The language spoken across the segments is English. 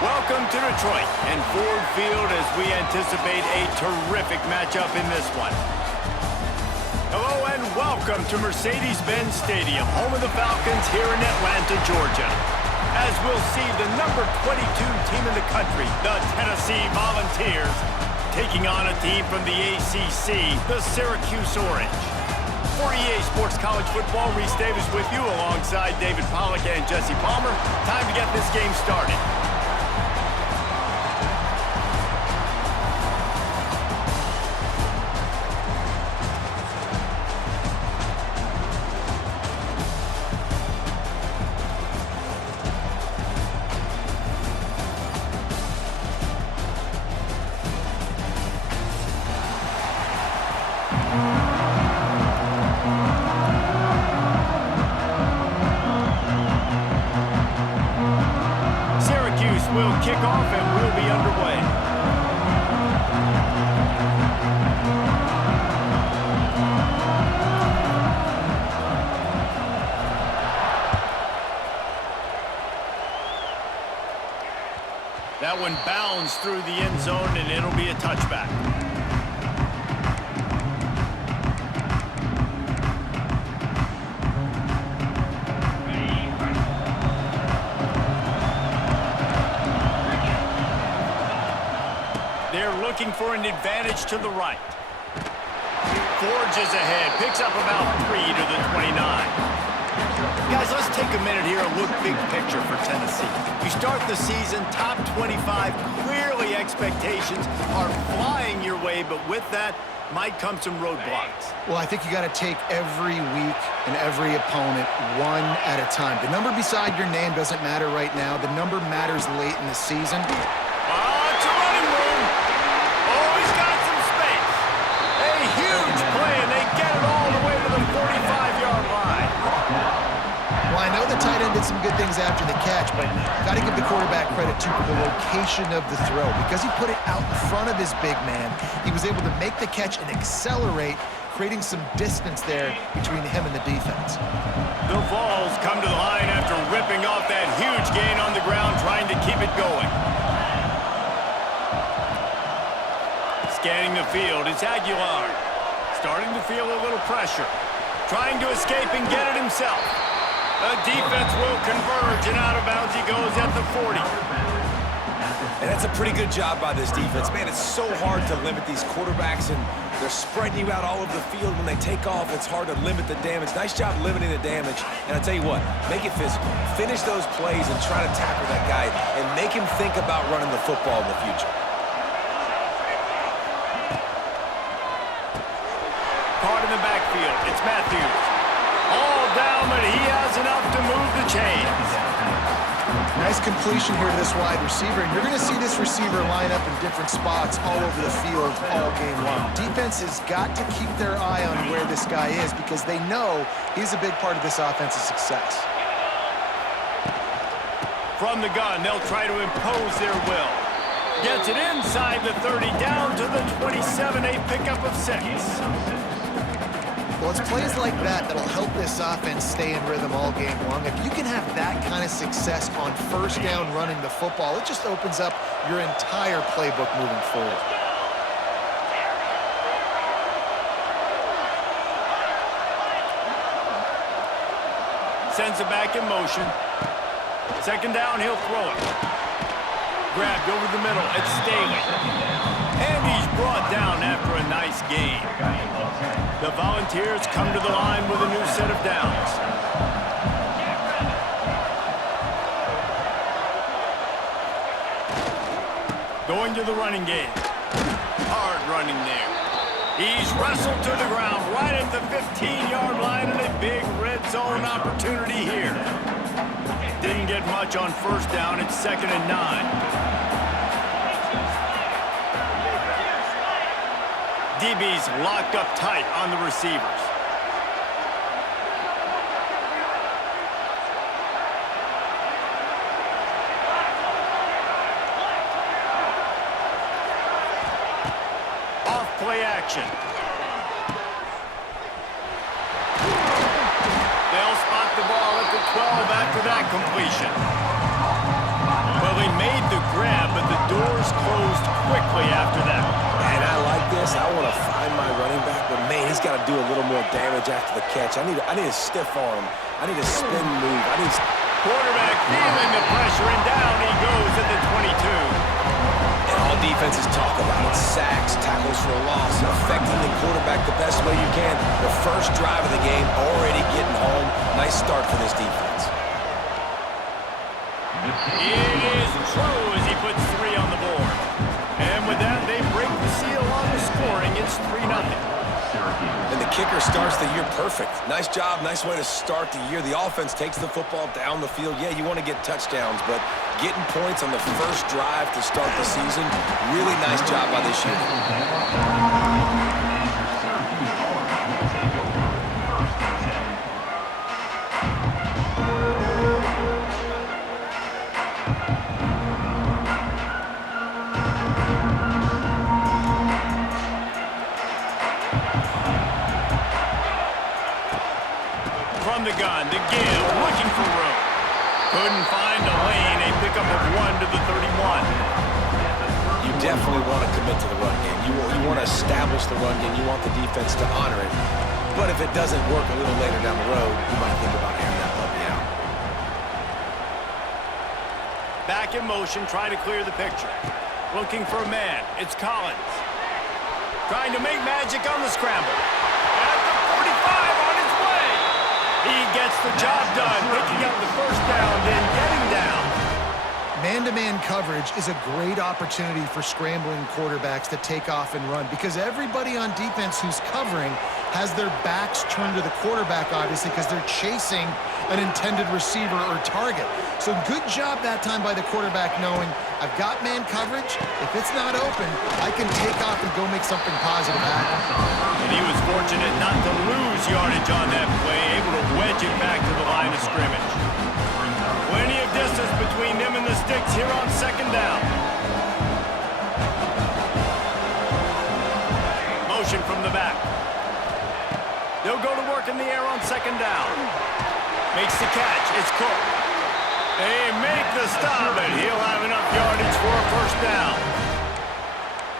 Welcome to Detroit and Ford Field as we anticipate a terrific matchup in this one. Hello and welcome to Mercedes-Benz Stadium, home of the Falcons here in Atlanta, Georgia. As we'll see the number 22 team in the country, the Tennessee Volunteers, taking on a team from the ACC, the Syracuse Orange. For EA Sports College Football, Reese Davis with you alongside David Pollack and Jesse Palmer. Time to get this game started. Will kick off and we'll be underway. That one bounds through the end zone and it'll be a touchback. Looking for an advantage to the right. Forges ahead, picks up about 3 to the 29. Guys, let's take a minute here and look big picture for Tennessee. You start the season top 25, clearly expectations are flying your way, but with that might come some roadblocks. Well, I think you got to take every week and every opponent one at a time. The number beside your name doesn't matter right now. The number matters late in the season. It's a running room. Oh, he's got some space. A huge play, and they get it all the way to the 45-yard line. Well, I know the tight end did some good things after the catch, but got to give the quarterback credit, too, for the location of the throw. Because he put it out in front of his big man, he was able to make the catch and accelerate, creating some distance there between him and the defense. The Vols come to the line after ripping off that huge gain on the ground, trying to keep it going. Scanning the field, it's Aguilar. Starting to feel a little pressure. Trying to escape and get it himself. The defense will converge, and out of bounds he goes at the 40. And that's a pretty good job by this defense. Man, it's so hard to limit these quarterbacks, and they're spreading you out all over the field. When they take off, it's hard to limit the damage. Nice job limiting the damage. And I tell you what, make it physical. Finish those plays and try to tackle that guy and make him think about running the football in the future. Caught in the backfield, it's Matthews. All down, but he has enough to move the chains. Nice completion here to this wide receiver, and you're going to see this receiver line up in different spots all over the field all game long. Defense has got to keep their eye on where this guy is because they know he's a big part of this offense's success. From the gun, they'll try to impose their will. Gets it inside the 30, down to the 27, a pickup of 6. Well, it's plays like that that'll help this offense stay in rhythm all game long. If you can have that kind of success on first down running the football, it just opens up your entire playbook moving forward. Sends it back in motion. Second down, he'll throw it. Grabbed over the middle, it's Staley. And he's brought down after a nice gain. The Volunteers come to the line with a new set of downs. Going to the running game. Hard running there. He's wrestled to the ground right at the 15-yard line, and a big red zone opportunity here. Didn't get much on first down. It's 2nd and 9. DB's locked up tight on the receivers. Off play action. They'll spot the ball at the 12 after that completion. Well, Well, he made the grab, but the doors closed quickly after that. And I like this. I want to find my running back, but man, he's got to do a little more damage after the catch. I need a stiff arm. I need a spin move. Quarterback feeling the pressure, and down he goes at the 22. And all defenses talk about it. Sacks, tackles for a loss, and affecting the quarterback the best way you can. The first drive of the game, already getting home. Nice start for this defense. It is true as he puts 3 on the board. And with that, they break the seal on the scoring. It's 3-0. And the kicker starts the year perfect. Nice job, nice way to start the year. The offense takes the football down the field. Yeah, you want to get touchdowns, but getting points on the first drive to start the season, really nice job by this unit. From the gun, to give, looking for room. Couldn't find a lane, a pickup of 1 to the 31. You definitely want to commit to the run game. You want to establish the run game. You want the defense to honor it. But if it doesn't work a little later down the road, you might think about airing that puppy out. Back in motion, trying to clear the picture. Looking for a man. It's Collins. Trying to make magic on the scramble. At the 45 on his way. He gets the job done, picking up the first down, then getting down. Man-to-man coverage is a great opportunity for scrambling quarterbacks to take off and run because everybody on defense who's covering has their backs turned to the quarterback, obviously, because they're chasing an intended receiver or target. So good job that time by the quarterback knowing I've got man coverage. If it's not open, I can take off and go make something positive happen. And he was fortunate not to lose yardage on that play, able to wedge it back to the line of scrimmage. Plenty of distance between them and the sticks here on second down. Motion from the back. They'll go to work in the air on second down. Makes the catch. It's Cook. They make the stop, and he'll have enough yardage for a first down.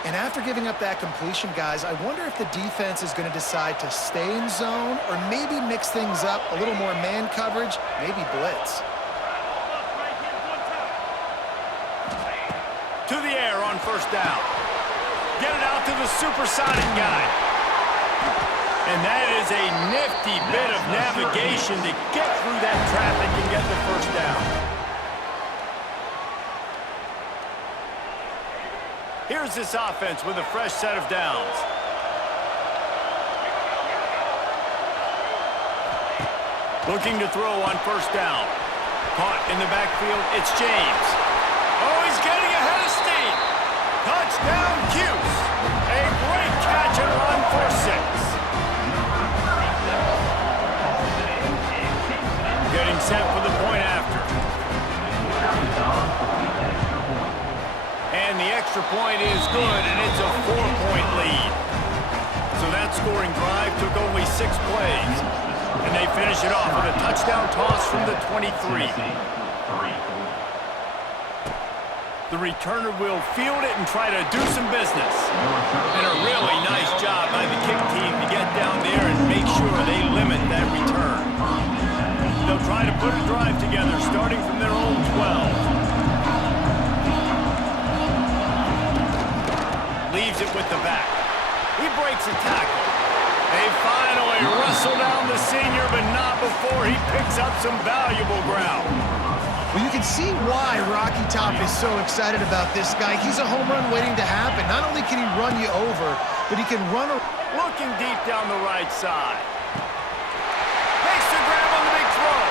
And after giving up that completion, guys, I wonder if the defense is going to decide to stay in zone or maybe mix things up, a little more man coverage, maybe blitz. To the air on first down. Get it out to the supersonic guy. And that is a nifty bit of navigation to get through that traffic and get the first down. Here's this offense with a fresh set of downs. Looking to throw on first down. Caught in the backfield, it's James. Oh, he's getting ahead of steam. Touchdown, Cuse. A great catch and run for 6. Getting set for the point after. And the extra point is good, and it's a 4-point lead. So that scoring drive took only 6 plays. And they finish it off with a touchdown toss from the 23. The returner will field it and try to do some business. And a really nice job by the kick team to get down there and make sure they limit that return. They'll try to put a drive together starting from their own 12. Leaves it with the back. He breaks a tackle. They finally wrestle down the senior, but not before he picks up some valuable ground. Well, you can see why Rocky Top is so excited about this guy. He's a home run waiting to happen. Not only can he run you over, but he can run. Looking deep down the right side. Makes the grab on the big throw.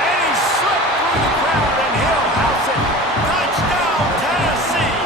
And he slipped through the crowd, and he'll house it. Touchdown, Tennessee.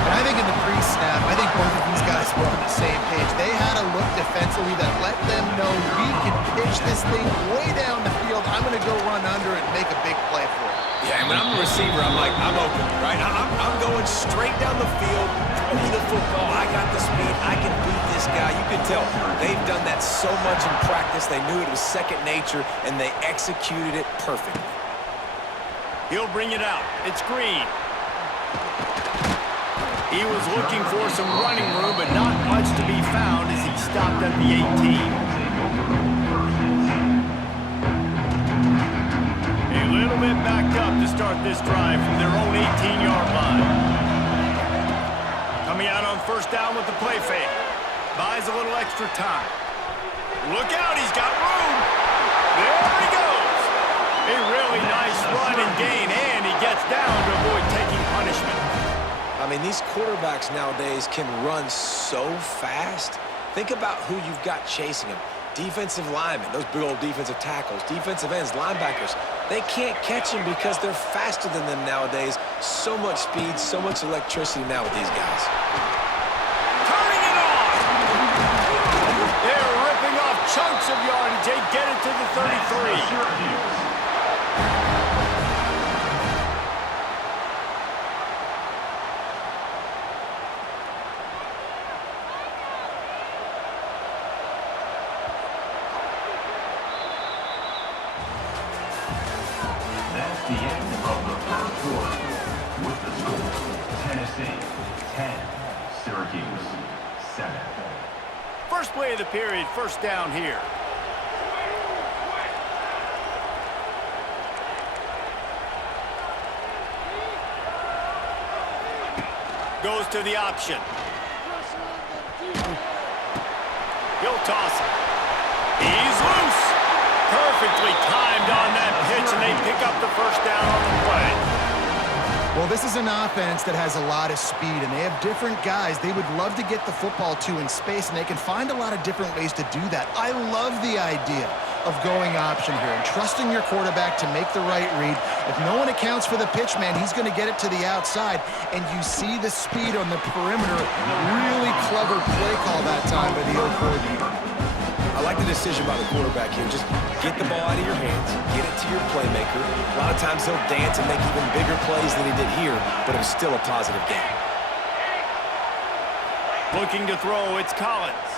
And I think in the pre-snap, I think both of these guys were on the same page. They had a look defensively that let them know we can pitch this thing way down the field. I'm going to go run under it and make a big play for it. Yeah, and when I'm a receiver, I'm like, I'm open, right? I'm going straight down the field, throw me the football. I got the speed. I can beat this guy. You can tell they've done that so much in practice. They knew it was second nature, and they executed it perfectly. He'll bring it out. It's Green. He was looking for some running room, but not much to be found as he stopped at the 18. A little bit backed up to start this drive from their own 18-yard line. Coming out on first down with the play fake. Buys a little extra time. Look out, he's got room. There he goes. A really nice run and gain, and he gets down to avoid taking punishment. I mean, these quarterbacks nowadays can run so fast. Think about who you've got chasing them. Defensive linemen, those big old defensive tackles, defensive ends, linebackers. They can't catch them because they're faster than them nowadays. So much speed, so much electricity now with these guys. Turning it on! They're ripping off chunks of yardage. They get it to the 33. The end of the first quarter with the score, Tennessee 10, Syracuse 7. First play of the period, first down here. Goes to the option. He'll toss it. He's loose. Perfectly timed on that pitch, and they pick up the first down on the play. Well, this is an offense that has a lot of speed, and they have different guys they would love to get the football to in space, and they can find a lot of different ways to do that. I love the idea of going option here and trusting your quarterback to make the right read. If no one accounts for the pitch, man, he's going to get it to the outside, and you see the speed on the perimeter. Really clever play call that time by the coordinator. I like the decision by the quarterback here. Just get the ball out of your hands, get it to your playmaker. A lot of times he'll dance and make even bigger plays than he did here, but it was still a positive game. Looking to throw, it's Collins.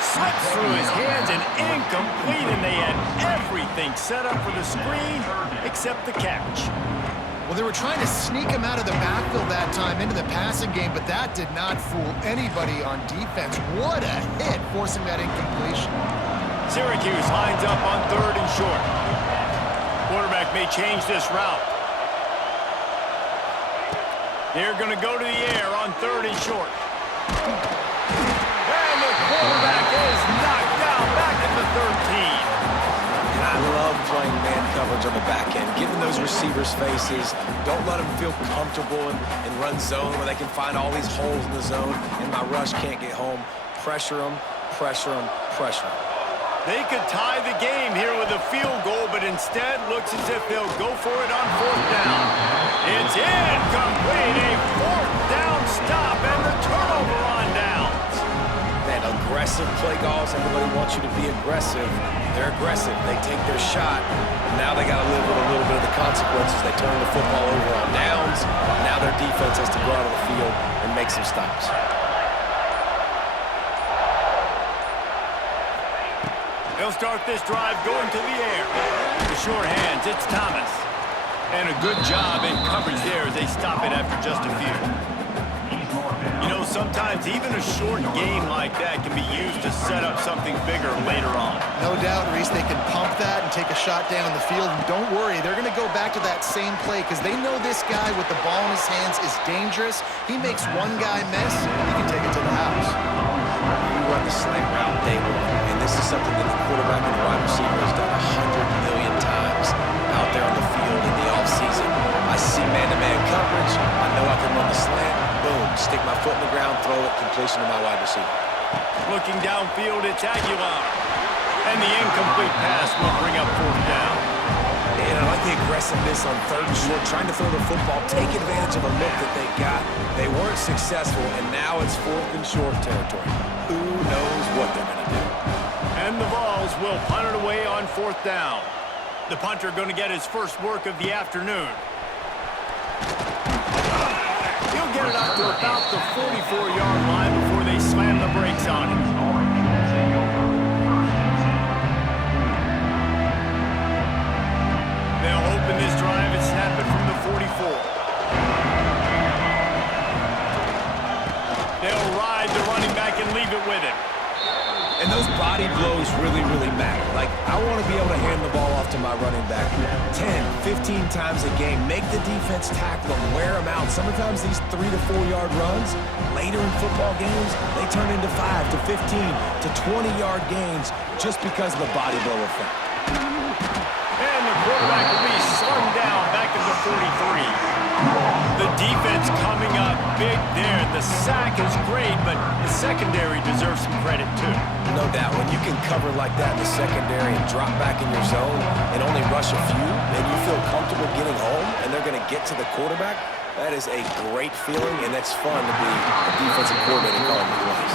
Slips through his hands and incomplete, and they had everything set up for the screen except the catch. Well, they were trying to sneak him out of the backfield that time into the passing game, but that did not fool anybody on defense. What a hit, forcing that incompletion. Syracuse lines up on third and short. Quarterback may change this route. They're going to go to the air on third and short. And the quarterback is knocked down back at the 13. And I love playing man coverage on the back end, giving those receivers faces. Don't let them feel comfortable and run zone where they can find all these holes in the zone and my rush can't get home. Pressure them, pressure them, pressure them. They could tie the game here with a field goal, but instead looks as if they'll go for it on fourth down. It's incomplete, a fourth down stop, and the turnover on downs. Man, aggressive play calls. Everybody wants you to be aggressive. They're aggressive. They take their shot. Now they got to live with a little bit of the consequences. They turn the football over on downs. Now their defense has to go out of the field and make some stops. They'll start this drive going to the air. The short hands, it's Thomas. And a good job in coverage there as they stop it after just a few. You know, sometimes even a short game like that can be used to set up something bigger later on. No doubt, Reese, they can pump that and take a shot down the field. And don't worry, they're going to go back to that same play because they know this guy with the ball in his hands is dangerous. He makes one guy miss, he can take it to the house. You run the slant route day one, and this is something that the quarterback and the wide receiver has done 100 million times out there on the field in the offseason. I see man-to-man coverage. I know I can run the slant. Boom, stick my foot in the ground, throw it, completion to my wide receiver. Looking downfield, it's Aguilar. And the incomplete pass will bring up fourth down. And I like the aggressiveness on third and short, trying to throw the football, take advantage of a look that they got. They weren't successful, and now it's fourth and short territory. Who knows what they're going to do? And the Vols will punt it away on fourth down. The punter going to get his first work of the afternoon. He'll get it out to about the 44-yard line before they slam the brakes on him. They'll really, really matter. Like, I want to be able to hand the ball off to my running back 10, 15 times a game. Make the defense tackle them, wear them out. Sometimes these 3 to 4 yard runs, later in football games, they turn into 5 to 15 to 20-yard gains just because of the body blow effect. And the quarterback will be slung down back at the 43. The defense coming up big there. The sack is great, but the secondary deserves some credit too. No doubt. When you can cover like that in the secondary and drop back in your zone and only rush a few, and you feel comfortable getting home and they're going to get to the quarterback, that is a great feeling, and that's fun to be a defensive coordinator calling the plays.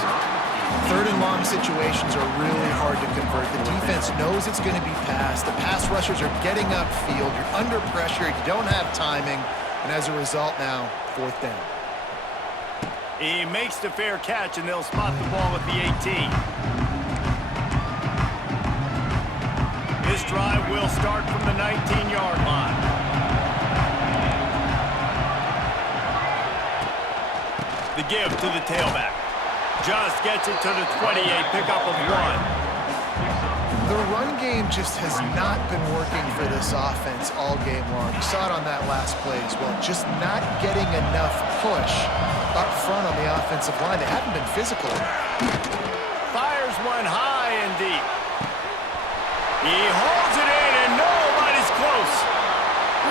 Third and long situations are really hard to convert. The defense knows it's going to be passed. The pass rushers are getting upfield. You're under pressure. You don't have timing. And as a result now, 4th down. He makes the fair catch, and they'll spot the ball at the 18. This drive will start from the 19-yard line. The give to the tailback. Just gets it to the 28, pickup of 1. The run game just has not been working for this offense all game long. You saw it on that last play as well. Just not getting enough push up front on the offensive line. They haven't been physical. Fires one high and deep. He holds it in, and nobody's close.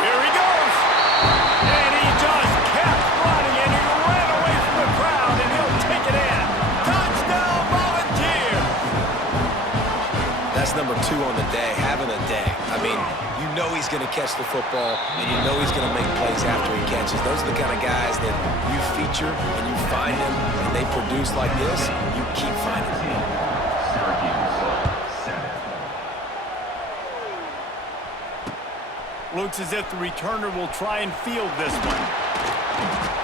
Here he goes. And he just kept running, and he ran away from the crowd, and he'll take it in. Touchdown, Volunteers! That's number 2 on the day, having a day. I mean, you know he's going to catch the football, and you know he's going to make plays after he catches. Those are the kind of guys that you feature, and you find them, and they produce like this, you keep finding them. Syracuse, 7. Looks as if the returner will try and field this one.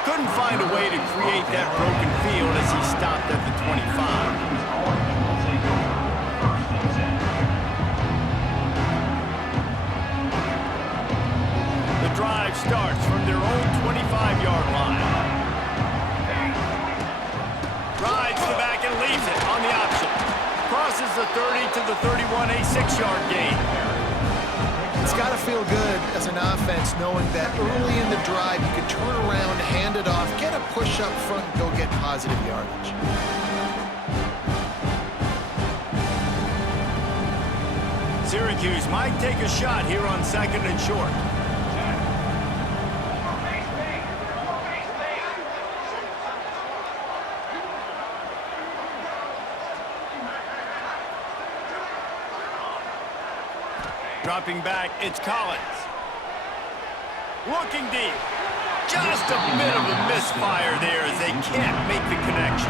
Couldn't find a way to create that broken field as he stopped at the 25. Drive starts from their own 25-yard line. Rides the back and leaves it on the option. Crosses the 30 to the 31, a 6-yard gain. It's got to feel good as an offense knowing that early in the drive you can turn around, hand it off, get a push up front, and go get positive yardage. Syracuse might take a shot here on 2nd and short. Dropping back, it's Collins. Looking deep. Just a bit of a misfire there as they can't make the connection.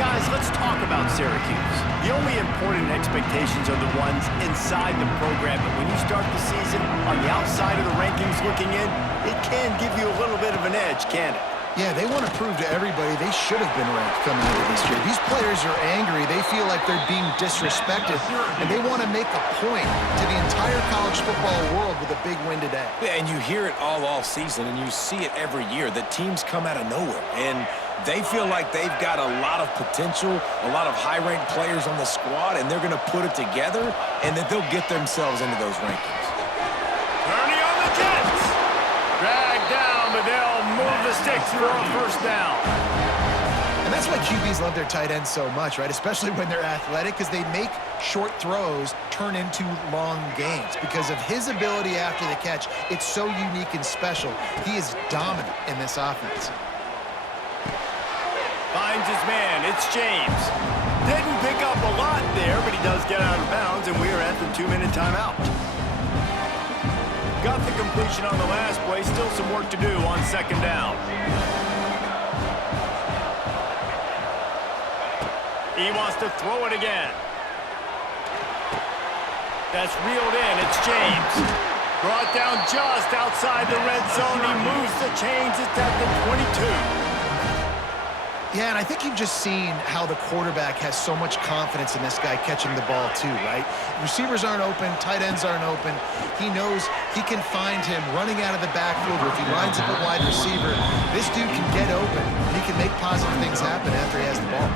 Guys, let's talk about Syracuse. The only important expectations are the ones inside the program, but when you start the season on the outside of the rankings looking in, it can give you a little bit of an edge, can't it? Yeah, they want to prove to everybody they should have been ranked coming into this year. These players are angry. They feel like they're being disrespected, and they want to make a point to the entire college football world with a big win today. Yeah, and you hear it all off season, and you see it every year. The teams come out of nowhere, and they feel like they've got a lot of potential, a lot of high-ranked players on the squad, and they're going to put it together, and that they'll get themselves into those rankings. Turning on the Jets. Dragged down, but they'll move the sticks for a 1st down. And that's why QBs love their tight ends so much, right? Especially when they're athletic, because they make short throws turn into long gains. Because of his ability after the catch, it's so unique and special. He is dominant in this offense. Finds his man, it's James. Didn't pick up a lot there, but he does get out of bounds, and we are at the 2-minute timeout. Got the completion on the last play, still some work to do on 2nd down. He wants to throw it again. That's reeled in, it's James. Brought down just outside the red zone, he moves the chains, it's at the 22. Yeah, and I think you've just seen how the quarterback has so much confidence in this guy catching the ball too, right? Receivers aren't open, tight ends aren't open. He knows he can find him running out of the backfield, or if he lines up a wide receiver, this dude can get open, and he can make positive things happen after he has the ball.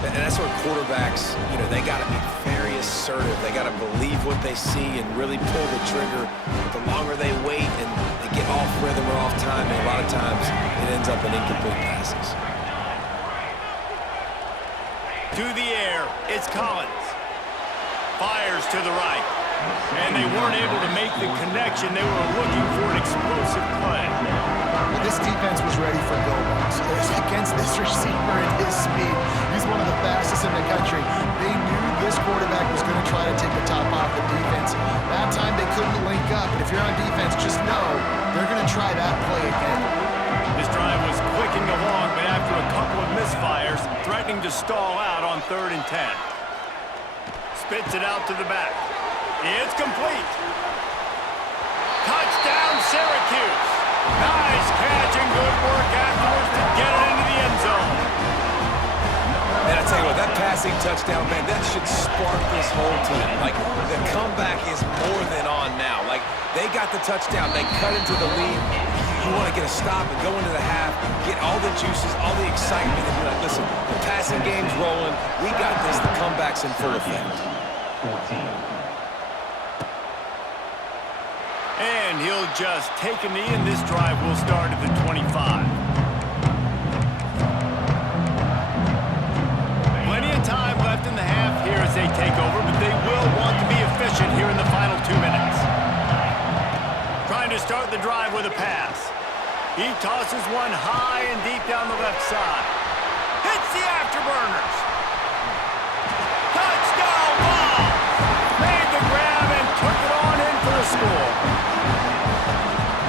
And that's where quarterbacks, they got to be very assertive. They got to believe what they see and really pull the trigger. But the longer they wait and they get off rhythm or off timing, a lot of times it ends up in incomplete passes. To the air, it's Collins. Fires to the right. And they weren't able to make the connection. They were looking for an explosive play. Well, this defense was ready for go balls. Against this receiver and his speed, he's one of the fastest in the country. They knew this quarterback was going to try to take the top off the defense. That time they couldn't link up. But if you're on defense, just know they're going to try that play again. This drive was clicking along, but after a couple of misfires, threatening to stall out on 3rd and 10. Spits it out to the back. It's complete. Touchdown, Syracuse. Nice catch and good work afterwards to get it into the end zone. And I tell you what, that passing touchdown, man, that should spark this whole team. Like, the comeback is more than on now. Like, they got the touchdown. They cut into the lead. You want to get a stop and go into the half, get all the juices, all the excitement, and be like, listen, the passing game's rolling. We got this. The comeback's in full effect. 14. And he'll just take a knee, and this drive will start at the 25. Plenty of time left in the half here as they take over, but they will want to be efficient here in the final 2 minutes. Trying to start the drive with a pass. He tosses one high and deep down the left side. Hits the afterburners. Touchdown ball! Made the grab and took it on in for the score.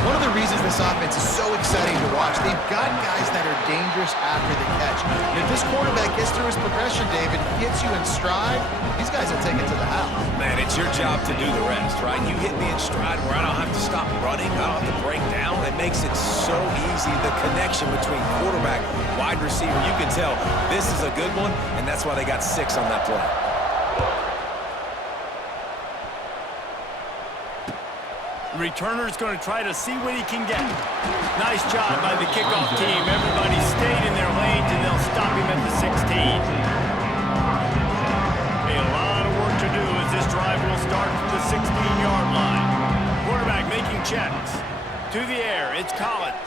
One of the reasons this offense is so exciting to watch, they've got guys that are dangerous after the catch. And if this quarterback gets through his progression, David, gets you in stride, these guys will take it to the house. Man, it's your job to do the rest, right? You hit me in stride where I don't have to stop running, I don't have to break down. It makes it so easy. The connection between quarterback, wide receiver, you can tell this is a good one, and that's why they got 6 on that play. Returner's going to try to see what he can get. Nice job by the kickoff team. Everybody stayed in their lanes, and they'll stop him at the 16. A lot of work to do as this drive will start from the 16-yard line. Quarterback making checks. To the air, it's Collins.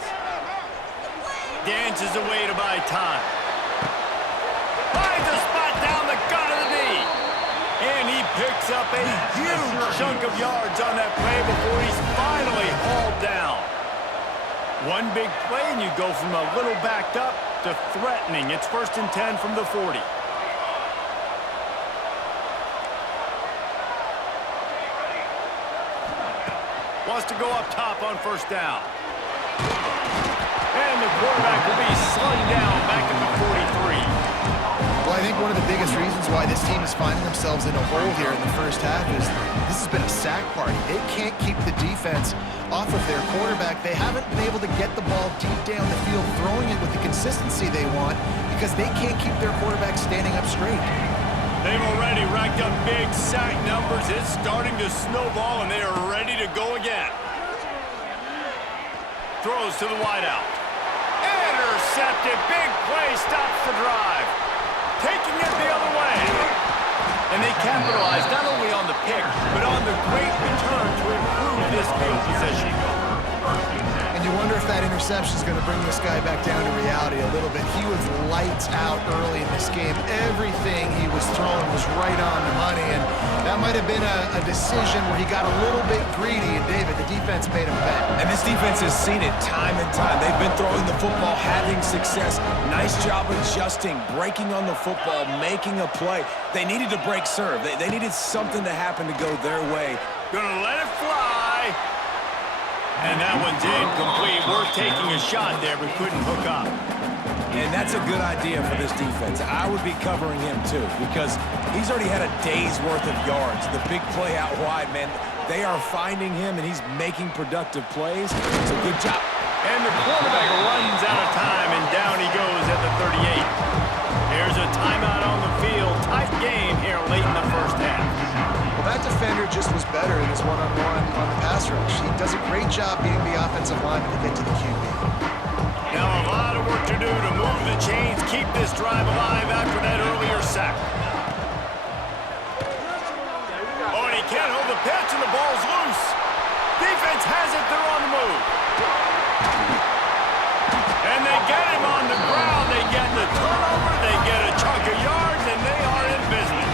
Dances away to buy time. Finds a spot down the gut of the knee. And he picks up a huge chunk of yards on that play before he's finally hauled down. One big play, and you go from a little backed up to threatening. It's 1st and 10 from the 40. Wants to go up top on 1st down. And the quarterback will be slung down back at the 43. Well, I think one of the biggest reasons why this team is finding themselves in a hole here in the first half is this has been a sack party. They can't keep the defense off of their quarterback. They haven't been able to get the ball deep down the field, throwing it with the consistency they want because they can't keep their quarterback standing up straight. They've already racked up big sack numbers. It's starting to snowball, and they are ready to go again. Throws to the wideout. Intercepted. Big play stops the drive. Taking it the other way. And they capitalize not only on the pick, but on the great return to improve this field position. And you wonder if that interception is going to bring this guy back down to reality a little bit. He was lights out early in this game. Everything he was throwing was right on the money, and that might have been a decision where he got a little bit greedy, and David, the defense made him pay. And this defense has seen it time and time. They've been throwing the football, having success. Nice job adjusting, breaking on the football, making a play. They needed to break serve. They needed something to happen to go their way. Gonna let it fly. And that one's incomplete. Worth taking a shot there, but couldn't hook up. And that's a good idea for this defense. I would be covering him, too, because he's already had a day's worth of yards. The big play out wide, man, they are finding him, and he's making productive plays. It's a good job. And the quarterback runs out of time, and down he goes at the 38. Here's a timeout on the field. Tight game here late in the first half. Well, that defender just was better in his one-on-one on the pass rush. He does a great job beating the offensive lineman to get to the QB. Now a lot of work to do to move the chains, keep this drive alive after that earlier sack. Oh, and he can't hold the pitch, and the ball's loose. Defense has it. They're on the move. And they get him on the ground. They get the turnover. They get a chunk of yards, and they are in business.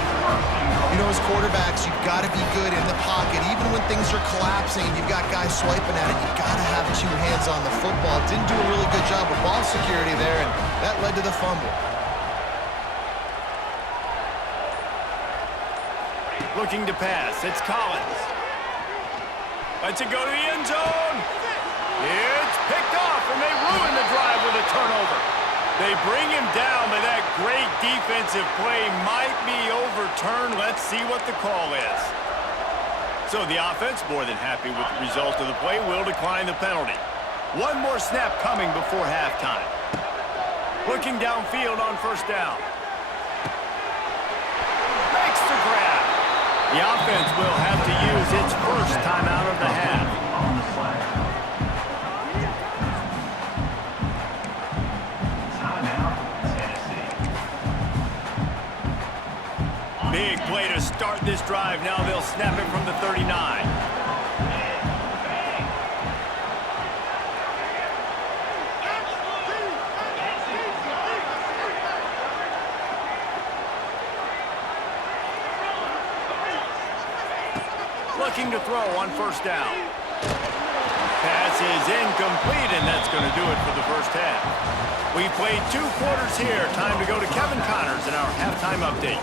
You know, as quarterbacks, you've got to be good in the pocket. Even when things are collapsing and you've got guys swiping at it, you've got to have two hands on the football. Didn't do a really good job of ball security there, and that led to the fumble. Looking to pass. It's Collins. Lets it go to the end zone. It's picked off, and they ruin the drive with a turnover. They bring him down, but that great defensive play might be overturned. Let's see what the call is. So the offense, more than happy with the result of the play, will decline the penalty. One more snap coming before halftime. Looking downfield on first down. Makes the grab. The offense will have to use its first timeout of the half. On the flag. Timeout, Tennessee. Big play to start this drive. Now they'll snap it from the 39. Looking to throw on first down. Pass is incomplete, and that's going to do it for the first half. We've played 2 quarters here. Time to go to Kevin Connors in our halftime update.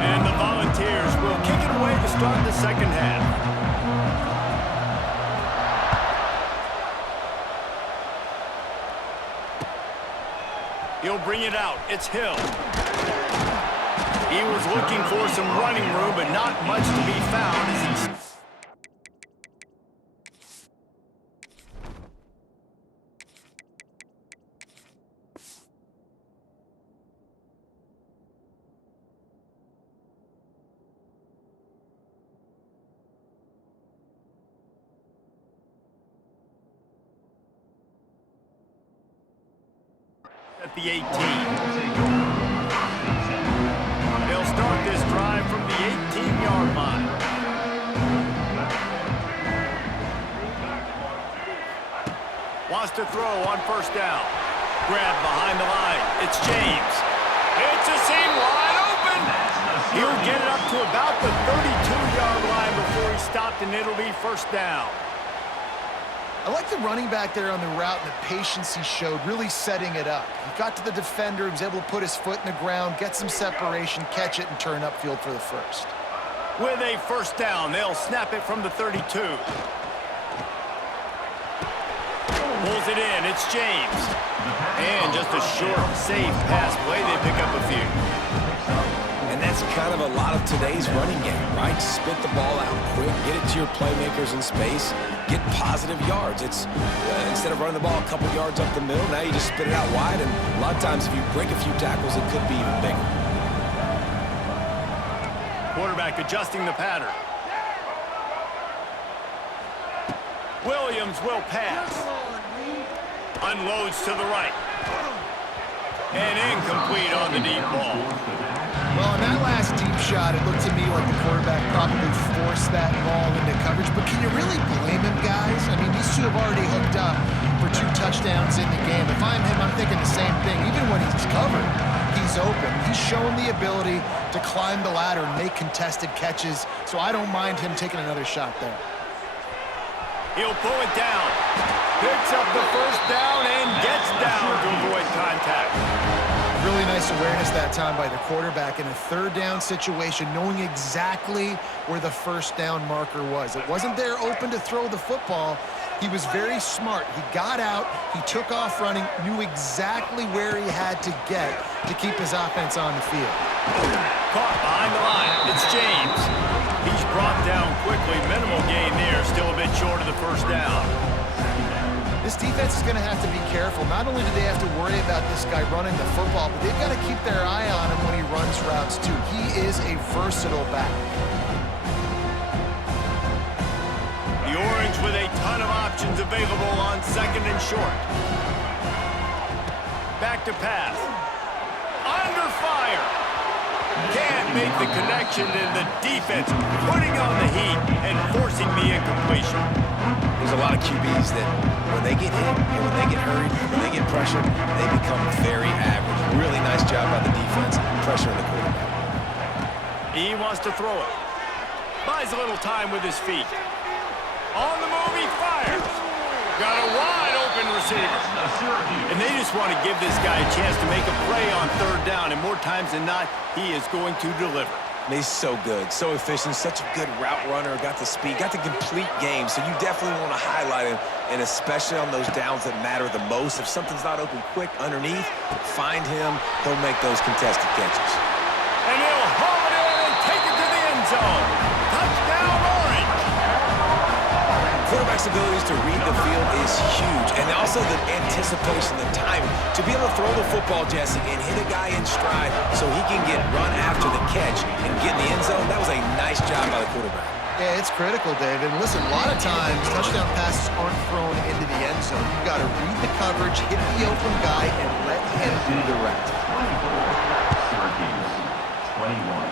And the Volunteers will kick it away to start the second half. He'll bring it out. It's Hill. He was looking for some running room, but not much to be found as he's... at the 18. They'll start this drive from the 18-yard line. Wants to throw on first down. Grab behind the line. It's James. It's a seam wide open. He'll get it up to about the 32-yard line before he stopped, and it'll be first down. I like the running back there on the route and the patience he showed, really setting it up. He got to the defender, he was able to put his foot in the ground, get some separation, catch it, and turn upfield for the first. With a first down, they'll snap it from the 32. Pulls it in, it's James. And just a short, safe pass play, they pick up a few. And that's kind of a lot of today's running game, right? Spit the ball out quick, get it to your playmakers in space, get positive yards. It's instead of running the ball a couple yards up the middle, now you just spit it out wide, and a lot of times if you break a few tackles, it could be even bigger. Quarterback adjusting the pattern. Williams will pass. Unloads to the right. And incomplete on the deep ball. Well, on that last deep shot, it looked to me like the quarterback probably forced that ball into coverage. But can you really blame him, guys? I mean, these two have already hooked up for 2 touchdowns in the game. If I'm him, I'm thinking the same thing. Even when he's covered, he's open. He's shown the ability to climb the ladder and make contested catches. So I don't mind him taking another shot there. He'll pull it down. Picks up the first down and gets down to avoid contact. Really nice awareness that time by the quarterback in a third down situation, knowing exactly where the first down marker was. It wasn't there open to throw the football. He was very smart. He got out, he took off running, knew exactly where he had to get to keep his offense on the field. Caught behind the line. It's James. He's brought down quickly. Minimal gain there. Still a bit short of the first down. This defense is going to have to be careful. Not only do they have to worry about this guy running the football, but they've got to keep their eye on him when he runs routes too. He is a versatile back. The Orange with a ton options available on 2nd and short. Back to pass. Under fire. Can't make the connection, and the defense putting on the heat and forcing the incompletion. There's a lot of QBs that when they get hit and when they get hurried, when they get pressured, they become very average. Really nice job by the defense, pressuring the quarterback. He wants to throw it. Buys a little time with his feet. On the move, he fires. Got a wide open receiver. And they just want to give this guy a chance to make a play on 3rd down, and more times than not, he is going to deliver. He's so good, so efficient, such a good route runner, got the speed, got the complete game, so you definitely want to highlight him, and especially on those downs that matter the most. If something's not open quick underneath, find him, he'll make those contested catches. And he'll haul it in and take it to the end zone. Touchdown, Orange! Quarterback's abilities to read the field is huge, and also the anticipation, the timing. To be able to throw the football, Jesse, and hit a guy in stride so he can get run after the catch and get in the end zone, that was a nice job by the quarterback. Yeah, it's critical, David. And listen, a lot of times, touchdown passes aren't thrown into the end zone. You've got to read the coverage, hit the open guy, and let him do the rest. Syracuse, 21.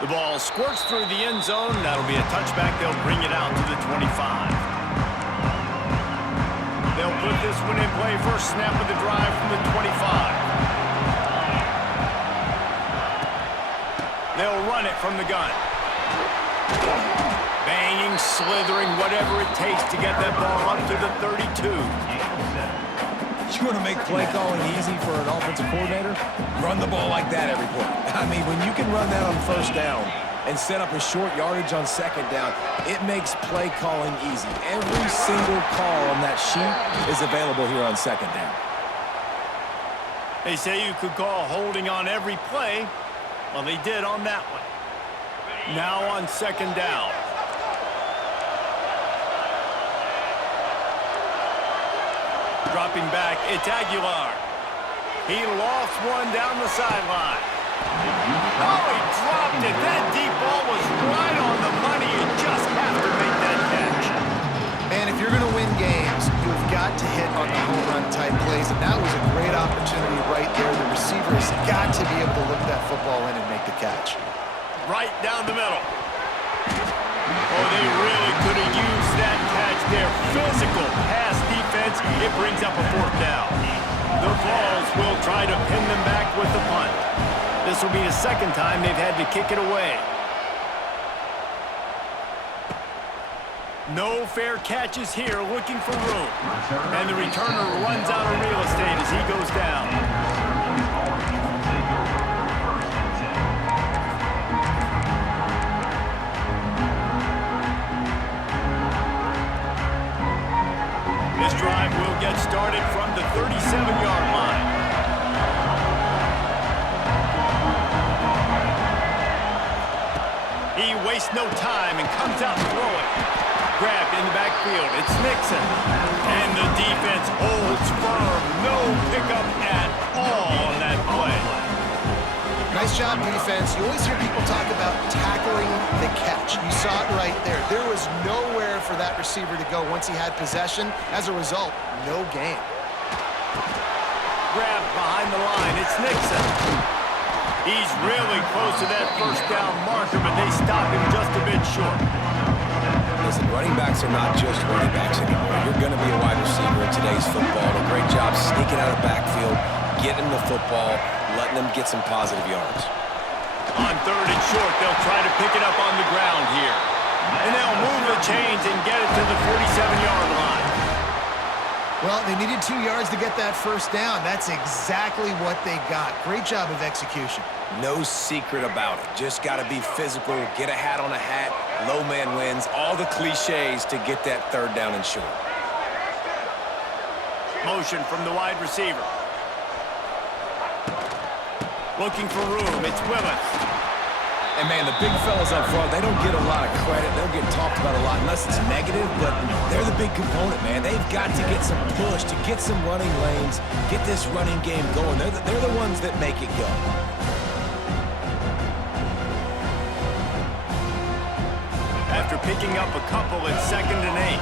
The ball squirts through the end zone. That'll be a touchback. They'll bring it out to the 25. They'll put this one in play. First snap of the drive from the 25. They'll run it from the gun. Banging, slithering, whatever it takes to get that ball up to the 32. You want to make play calling easy for an offensive coordinator? Run the ball like that every play. I mean, when you can run that on 1st down and set up a short yardage on 2nd down, it makes play calling easy. Every single call on that sheet is available here on 2nd down. They say you could call holding on every play. Well, they did on that one. Now on 2nd down. Dropping back, it's Aguilar. He lost one down the sideline. Oh, he dropped it. That deep ball was right on the money. You just have to make that catch. Man, if you're going to win games, you've got to hit on the home run type plays, and that was a great opportunity right there. The receiver has got to be able to lift that football in and make the catch. Right down the middle. Oh, they really could have used that catch there. Physical pass defense. It brings up a 4th down. The Vols will try to pin them back with the punt. This will be the 2nd time they've had to kick it away. No fair catches here, looking for room. And the returner runs out of real estate as he goes down. This drive will get started from the 37-yard line. He wastes no time and comes out throwing. Grabbed in the backfield. It's Nixon. And the defense holds firm. No pickup at all on that play. Nice job, defense. You always hear people talk about tackling the catch. You saw it right there. There was nowhere for that receiver to go once he had possession. As a result, no gain. Grabbed behind the line. It's Nixon. He's really close to that 1st down marker, but they stop him just a bit short. Listen, running backs are not just running backs anymore. You're going to be a wide receiver in today's football. A great job sneaking out of the backfield, getting the football, letting them get some positive yards. On 3rd and short, they'll try to pick it up on the ground here. And they'll move the chains and get it to the 47-yard line. Well, they needed 2 yards to get that 1st down. That's exactly what they got. Great job of execution. No secret about it. Just got to be physical, get a hat on a hat, low man wins, all the cliches to get that 3rd down and short. Motion from the wide receiver. Looking for room. It's Willis. And, man, the big fellas up front, they don't get a lot of credit. They'll get talked about a lot unless it's negative, but they're the big component, man. They've got to get some push, to get some running lanes, get this running game going. They're the ones that make it go. after picking up a couple at 2nd and 8.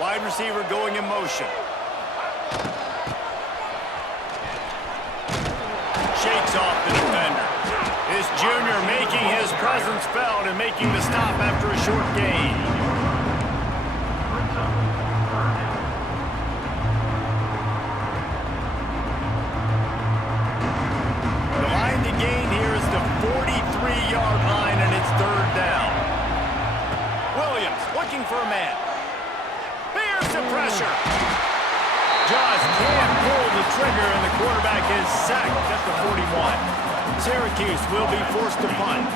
Wide receiver going in motion. Shakes off the defender. This junior making his presence felt and making the stop after a short gain. The line to gain here is the 43-yard line, and it's 3rd down. Williams looking for a man. Bears the pressure. Just can't pull the trigger, and the quarterback is sacked at the 41. Syracuse will be forced to punt.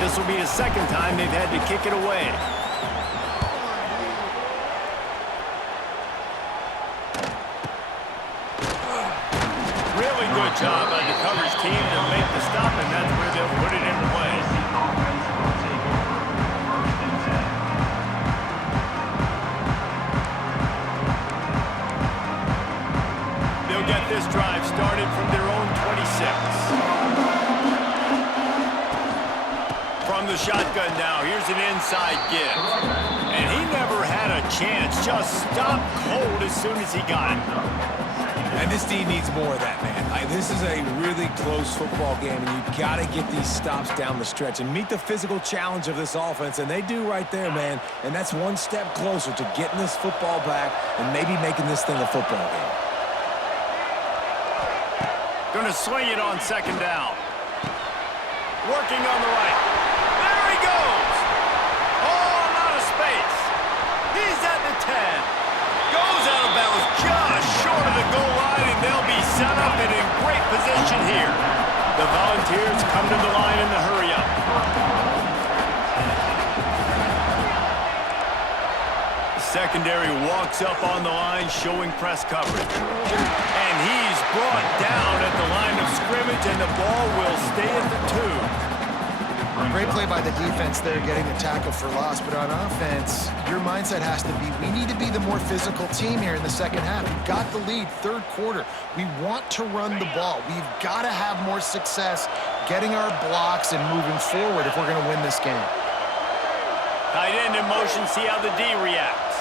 This will be the 2nd time they've had to kick it away. Really good job by the coverage team to make the stop, and that's where they'll put it in play. They'll get this drive started from their own 26. From the shotgun now, here's an inside give. And he never had a chance, just stopped cold as soon as he got it. And this D needs more of that, man. This is a really close football game, and you've got to get these stops down the stretch and meet the physical challenge of this offense, and they do right there, man. And that's one step closer to getting this football back and maybe making this thing a football game. Gonna swing it on 2nd down. Working on the right. There he goes! Oh, not a space. He's at the 10. Goes out of bounds just short of the goal line, and they'll be set up and in great position here. The Volunteers come to the line in the hurry-up. The secondary walks up on the line, showing press coverage. And he's brought down at the line of scrimmage, and the ball will stay at the 2. Great play by the defense there, getting the tackle for loss. But on offense, your mindset has to be, we need to be the more physical team here in the 2nd half. We've got the lead, 3rd quarter. We want to run the ball. We've got to have more success getting our blocks and moving forward if we're going to win this game. Tight end in motion, see how the D reacts.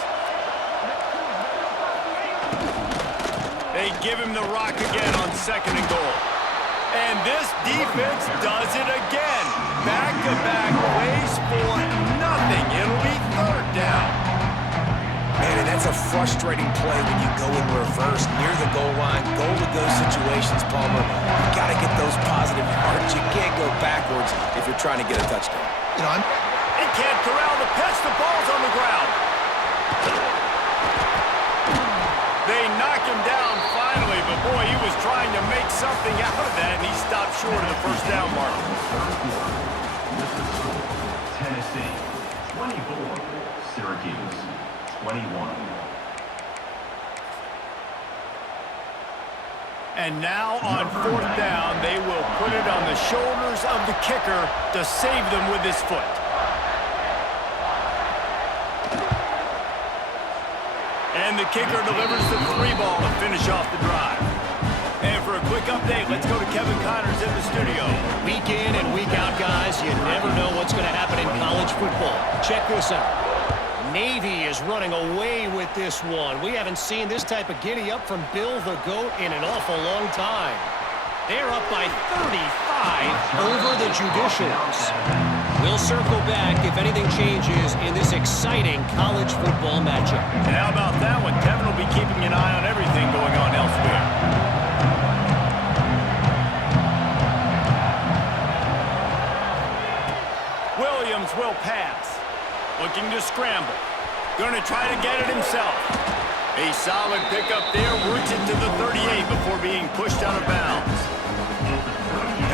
They give him the rock again on 2nd and goal. And this defense does it again. Back-to-back plays for nothing. It'll be 3rd down. Man, and that's a frustrating play when you go in reverse near the goal line. Goal-to-go situations, Palmer. You got to get those positive yards. You can't go backwards if you're trying to get a touchdown. You know, He can't corral the pitch. The ball's on the ground. They knock him down finally, but boy, he was trying to make something out of that, and he stopped short of the 1st down mark. Tennessee, 24. Syracuse, 21. And now on 4th down, they will put it on the shoulders of the kicker to save them with his foot. And the kicker delivers the 3 ball to finish off the drive. And for a quick update, let's go to Kevin Connors in the studio. Week in and week out, guys, you never know what's going to happen in college football. Check this out. Navy is running away with this one. We haven't seen this type of giddy-up from Bill the GOAT in an awful long time. They're up by 35 over the Judicials. We'll circle back if anything changes in this exciting college football matchup. And how about that one? Kevin will be keeping an eye on everything going on elsewhere. Williams will pass. Looking to scramble. Going to try to get it himself. A solid pickup there. Works it to the 38 before being pushed out of bounds.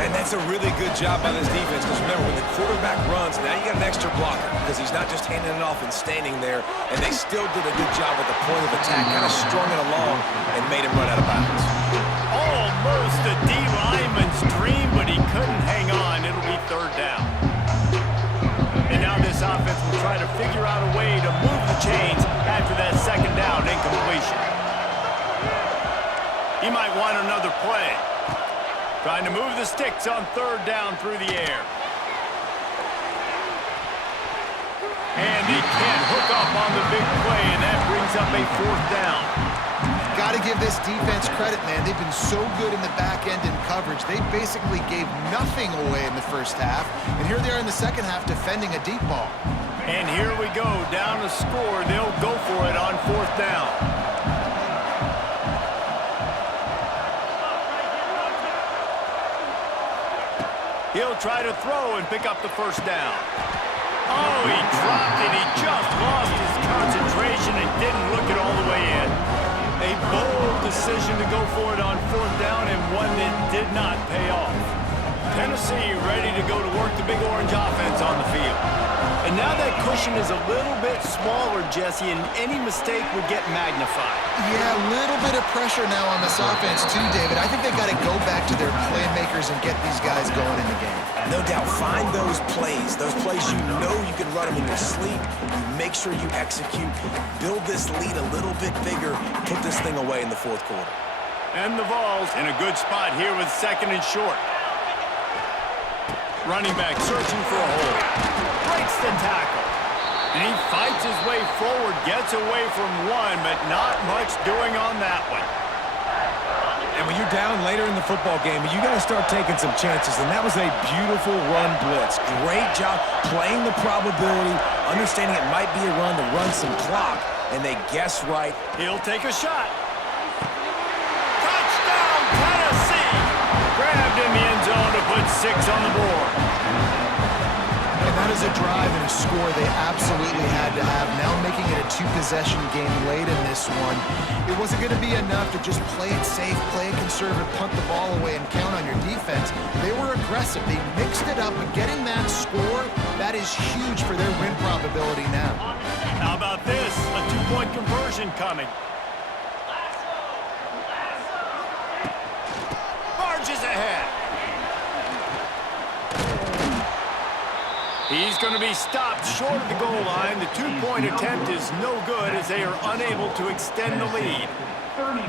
And that's a really good job by this defense, because remember, when the quarterback runs, now you got an extra blocker, because he's not just handing it off and standing there, and they still did a good job at the point of attack, kind of strung it along and made him run out of bounds. Almost a D lineman's dream, but he couldn't hang on. It'll be 3rd down. And now this offense will try to figure out a way to move the chains after that 2nd down incompletion. He might want another play. Trying to move the sticks on third down through the air. And he can't hook up on the big play, and that brings up a fourth down. Got to give this defense credit, man. They've been so good in the back end in coverage. They basically gave nothing away in the first half, and here they are in the second half defending a deep ball. And here we go, down to score. They'll go for it on fourth down. He'll try to throw and pick up the first down. Oh, he dropped it. He just lost his concentration and didn't look it all the way in. A bold decision to go for it on fourth down, and one that did not pay off. Tennessee ready to go to work the Big Orange offense on the field. And now that cushion is a little bit smaller, Jesse, and any mistake would get magnified. Yeah, a little bit of pressure now on this offense too, David. I think they got to go back to their playmakers and get these guys going in the game. No doubt, find those plays you know you can run them in your sleep. You make sure you execute. Build this lead a little bit bigger. Put this thing away in the fourth quarter. And the Vols in a good spot here with second and short. Running back searching for a hole. Breaks the tackle. And he fights his way forward, gets away from one, but not much doing on that one. And when you're down later in the football game, you got to start taking some chances, and that was a beautiful run blitz. Great job playing the probability, understanding it might be a run to run some clock, and they guessed right. He'll take a shot. Touchdown, Tennessee! Grabbed in the end zone to put 6 on the board. And that is a drive and a score they absolutely had to have. Now making it a 2-possession game late in this one. It wasn't going to be enough to just play it safe, play it conservative, punt the ball away, and count on your defense. They were aggressive. They mixed it up, and getting that score, that is huge for their win probability now. How about this? A 2-point conversion coming. Barges ahead. He's going to be stopped short of the goal line. The 2-point attempt is no good as they are unable to extend the lead. 33,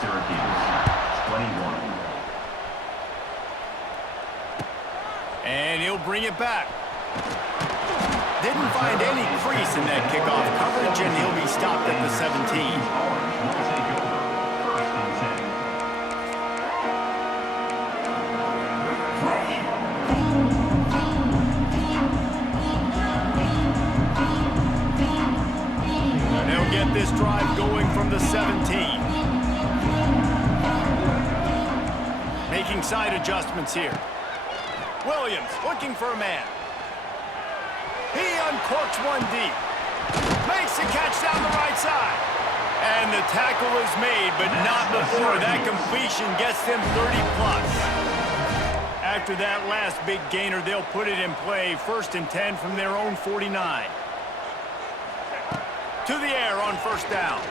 Syracuse, 21. And he'll bring it back. Didn't find any crease in that kickoff coverage, and he'll be stopped at the 17. Get this drive going from the 17. Making side adjustments here. Williams looking for a man. He uncorks one deep. Makes the catch down the right side. And the tackle is made, but not before that completion gets them 30+. After that last big gainer, they'll put it in play. 1st and 10 from their own 49. To the air on first down.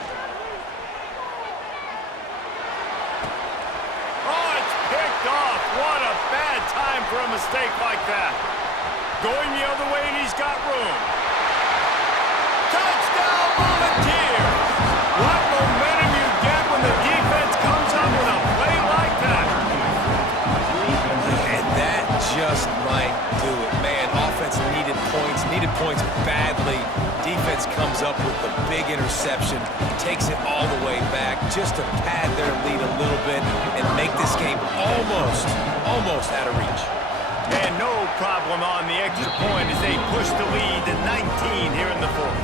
Oh, it's picked off. What a bad time for a mistake like that. Going the other way, and he's got room. Touchdown, Volunteers! What momentum you get when the defense comes up with a play like that. And that just might do it. Man, offense needed points badly. Defense comes up with the big interception, takes it all the way back just to pad their lead a little bit and make this game almost out of reach. And no problem on the extra point as they push the lead to 19 here in the fourth.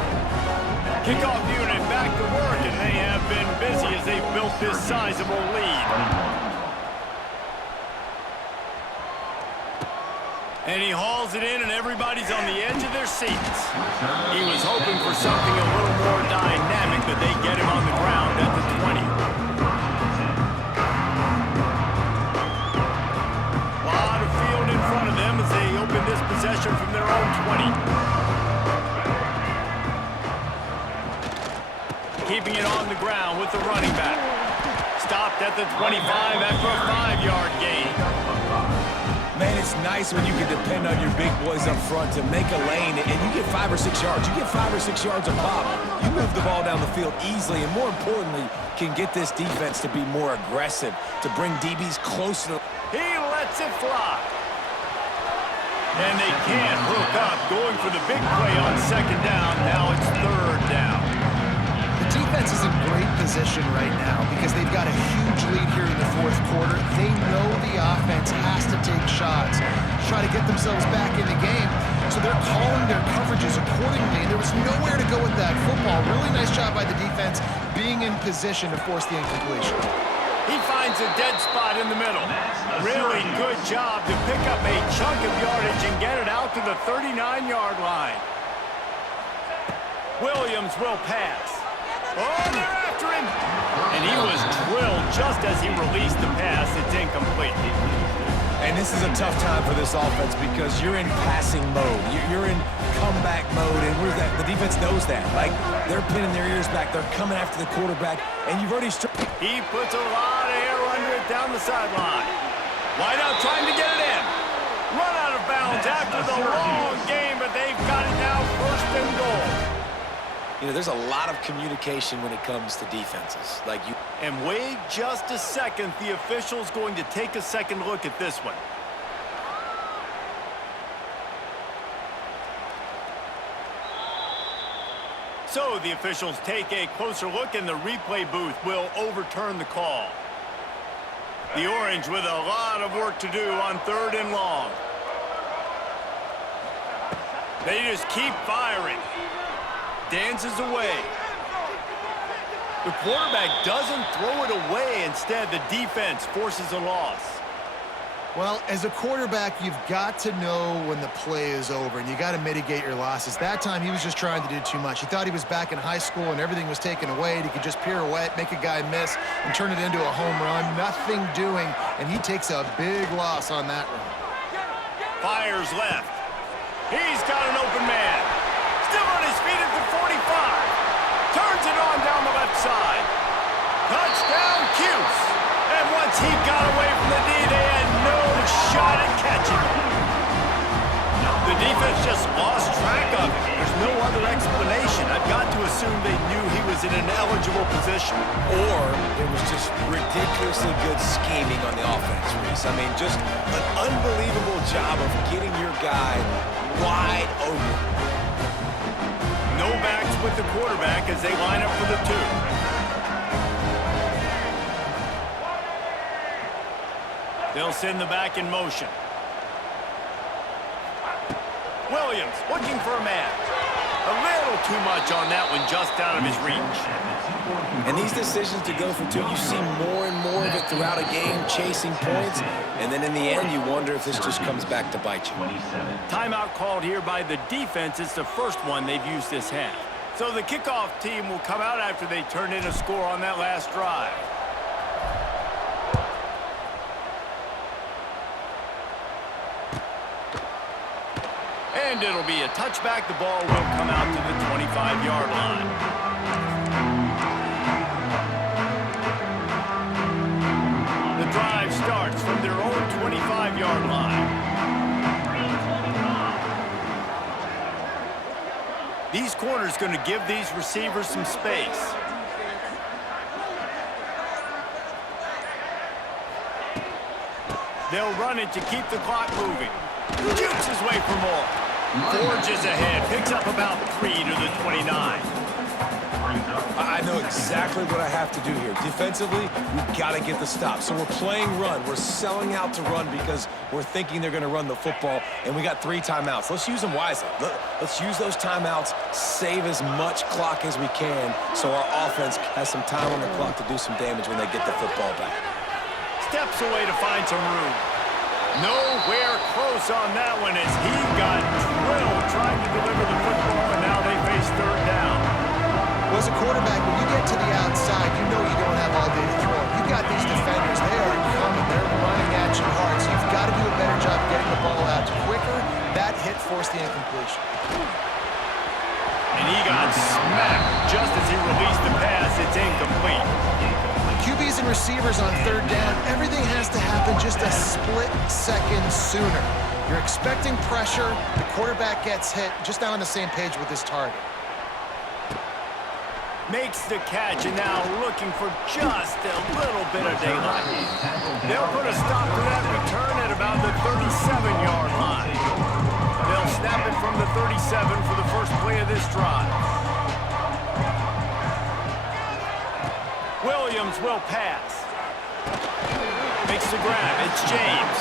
Kickoff unit back to work, and they have been busy as they've built this sizable lead. And he hauls it in, and everybody's on the edge of their seats. He was hoping for something a little more dynamic, but they get him on the ground at the 20. A lot of field in front of them as they open this possession from their own 20. Keeping it on the ground with the running back. Stopped at the 25 after a 5-yard gain. Man, it's nice when you can depend on your big boys up front to make a lane, and you get 5 or 6 yards. You get 5 or 6 yards a pop. You move the ball down the field easily, and more importantly, can get this defense to be more aggressive, to bring DBs close to the lets it fly. And they can't hook up, going for the big play on second down. Now it's third down. The defense is in great position right now because they've got a huge lead here in the fourth quarter. They know the offense has to take shots, try to get themselves back in the game. So they're calling their coverages accordingly. And there was nowhere to go with that football. Really nice job by the defense being in position to force the incompletion. He finds a dead spot in the middle. Really good job to pick up a chunk of yardage and get it out to the 39-yard line. Williams will pass. Oh, they're after him! And he was drilled just as he released the pass. It's incomplete. And this is a tough time for this offense because you're in passing mode. You're in comeback mode, and the defense knows that. Like, they're pinning their ears back. They're coming after the quarterback, and you've already He puts a lot of air under it down the sideline. Wide out trying to get it in. Run out of bounds after the long game, but they've got it now first and goal. You know, there's a lot of communication when it comes to defenses. And wait just a second. The official's going to take a second look at this one. So the officials take a closer look, and the replay booth will overturn the call. The Orange with a lot of work to do on third and long. They just keep firing. Dances away. The quarterback doesn't throw it away. Instead, the defense forces a loss. Well, as a quarterback, you've got to know when the play is over, and you got to mitigate your losses. That time, he was just trying to do too much. He thought he was back in high school, and everything was taken away, and he could just pirouette, make a guy miss, and turn it into a home run. Nothing doing, and he takes a big loss on that run. Fires left. He's got an open man. Still on his feet at the 45. Turns it on down the left side. Touchdown, Cuse. And once he got away from the D, they had no shot at catching him. The defense just lost track of him. There's no other explanation. I've got to assume they knew he was in an eligible position. Or it was just ridiculously good scheming on the offense, Reese. I mean, just an unbelievable job of getting your guy wide open. No backs with the quarterback as they line up for the two. They'll send the back in motion. Williams looking for a man. A little too much on that one, just out of his reach. And these decisions to go for two, you see more and more of it throughout a game, chasing points. And then in the end, you wonder if this just comes back to bite you. Timeout called here by the defense. It's the first one they've used this half. So the kickoff team will come out after they turn in a score on that last drive. And it'll be a touchback. The ball will come out to the 25-yard line. The drive starts from their own 25-yard line. These corners going to give these receivers some space. They'll run it to keep the clock moving. Shoots his way for more. Forges ahead. Picks up about 3 to the 29. I know exactly what I have to do here. Defensively, we've got to get the stop. So we're playing run. We're selling out to run because we're thinking they're going to run the football, and we got 3 timeouts. Let's use them wisely. Let's use those timeouts, save as much clock as we can so our offense has some time on the clock to do some damage when they get the football back. Steps away to find some room. Nowhere close on that one as he got drilled trying to deliver the football, and now they face third down. Well, as a quarterback, when you get to the outside, you know you don't have all day to throw. You've got these defenders. They are coming. They're running at you hard, so you've got to do a better job getting the ball out quicker. That hit forced the incompletion. And he got smacked just as he released the pass. It's incomplete. QBs and receivers on third down, everything has to happen just a split second sooner. You're expecting pressure, the quarterback gets hit, just not on the same page with his target. Makes the catch, and now looking for just a little bit of daylight. They'll put a stop to that return at about the 37-yard line. They'll snap it from the 37 for the first play of this drive. Williams will pass. Makes the grab. It's James.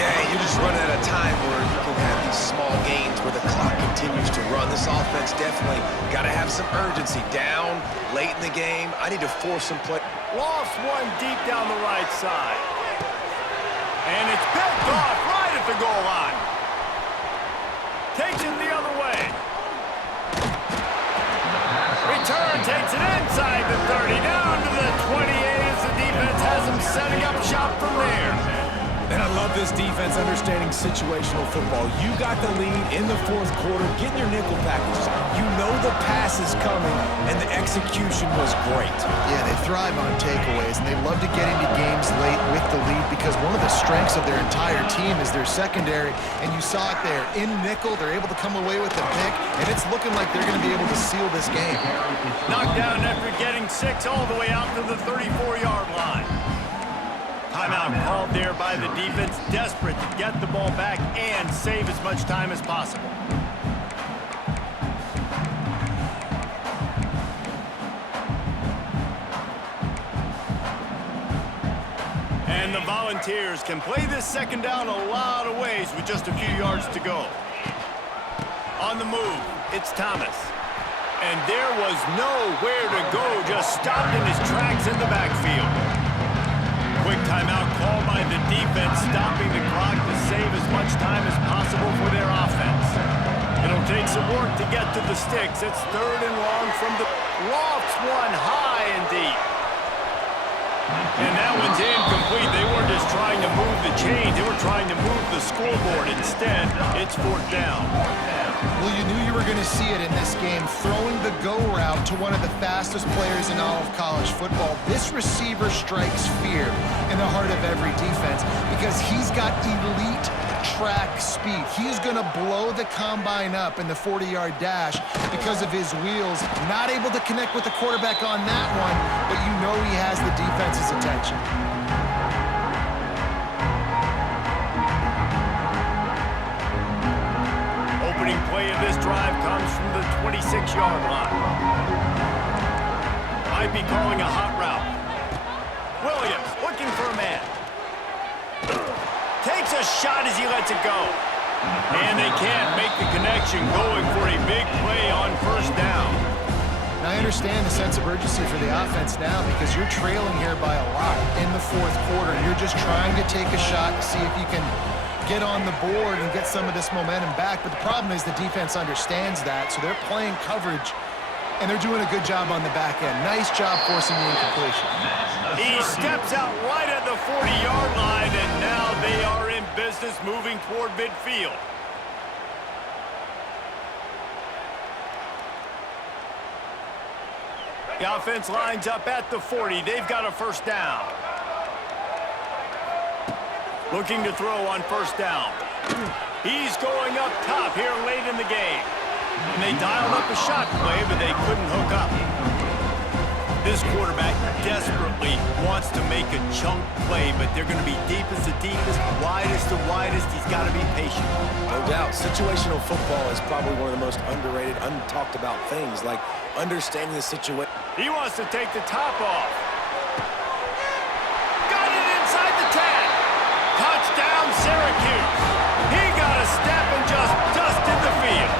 Yeah, you're just running out of time where you can have these small gains where the clock continues to run. This offense definitely got to have some urgency. Down, late in the game, I need to force some play. Lost one deep down the right side. And it's picked off right at the goal line. Takes it the other way. Return takes it inside the 30, down to the 28 as the defense has him setting up shop from there. And I love this defense understanding situational football. You got the lead in the fourth quarter, getting your nickel packages. You know the pass is coming, and the execution was great. Yeah, they thrive on takeaways, and they love to get into games late with the lead because one of the strengths of their entire team is their secondary, and you saw it there. In nickel, they're able to come away with the pick, and it's looking like they're going to be able to seal this game. Knocked down after getting 6 all the way out to the 34-yard line. Timeout called there by the defense, desperate to get the ball back and save as much time as possible. And the Volunteers can play this second down a lot of ways with just a few yards to go. On the move, it's Thomas. And there was nowhere to go, just stopped in his tracks in the backfield. Quick timeout called by the defense, stopping the clock to save as much time as possible for their offense. It'll take some work to get to the sticks. It's 3rd and long from the lofts one high and deep. And that one's incomplete. They weren't just trying to move the chains. They were trying to move the scoreboard. Instead, it's 4th down. Well, you knew you were going to see it in this game, throwing the go route to one of the fastest players in all of college football. This receiver strikes fear in the heart of every defense because he's got elite track speed. He's going to blow the combine up in the 40-yard dash because of his wheels. Not able to connect with the quarterback on that one, but you know he has the defense's attention. Opening play of this drive comes from the 26-yard line. Might be calling a hot route. Williams looking for a man. Takes a shot as he lets it go. And they can't make the connection, going for a big play on 1st down. Now, I understand the sense of urgency for the offense now because you're trailing here by a lot in the 4th quarter. And you're just trying to take a shot to see if you can get on the board and get some of this momentum back. But the problem is the defense understands that, so they're playing coverage, and they're doing a good job on the back end. Nice job forcing the incompletion. He steps out right at the 40-yard line, and now they are in business moving toward midfield. The offense lines up at the 40. They've got a 1st down. Looking to throw on 1st down. He's going up top here late in the game. And they dialed up a shot play, but they couldn't hook up. This quarterback desperately wants to make a chunk play, but they're going to be deepest to deepest, widest to widest. He's got to be patient. No doubt. Situational football is probably one of the most underrated, untalked about things, like understanding the situation. He wants to take the top off. Got it inside the 10. Touchdown, Syracuse. He got a step and just dusted the field.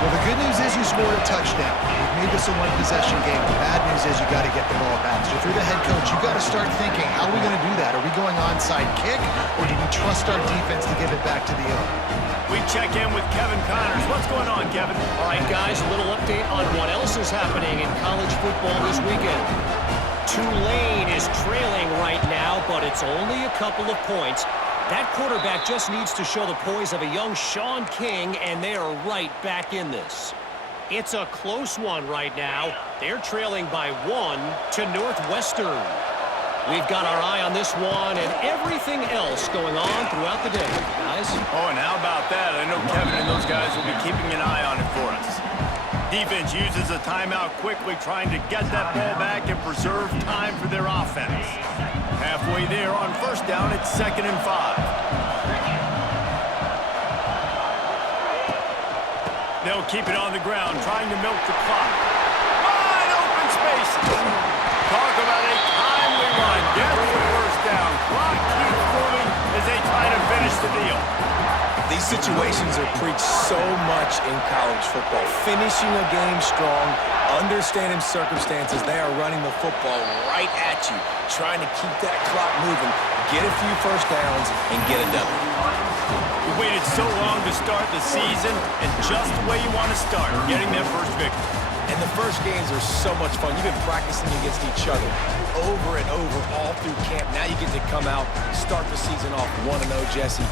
Well, the good news is you scored a touchdown. You've made this a one-possession game. The bad news is you got to get the ball back. So if you're the head coach, you got to start thinking, how are we going to do that? Are we going onside kick, or do we trust our defense to give it back to the owner? We check in with Kevin Connors. What's going on, Kevin? All right, guys, a little update on what else is happening in college football this weekend. Tulane is trailing right now, but it's only a couple of points. That quarterback just needs to show the poise of a young Sean King, and they are right back in this. It's a close one right now. They're trailing by 1 to Northwestern. We've got our eye on this one and everything else going on throughout the day, guys. Oh, and how about that? I know Kevin and those guys will be keeping an eye on it for us. Defense uses a timeout quickly, trying to get that ball back and preserve time for their offense. Halfway there on first down, it's 2nd and 5. They'll keep it on the ground, trying to milk the clock. Wide open space. Talk about a timely run. Gets the first down. Clock keeps moving as they try to finish the deal. These situations are preached so much in college football. Finishing a game strong, understanding circumstances. They are running the football right at you, trying to keep that clock moving, get a few first downs, and get a W. You waited so long to start the season, and just the way you want to start, getting that first victory. And the first games are so much fun. You've been practicing against each other over and over all through camp. Now you get to come out, start the season off 1-0, Jesse.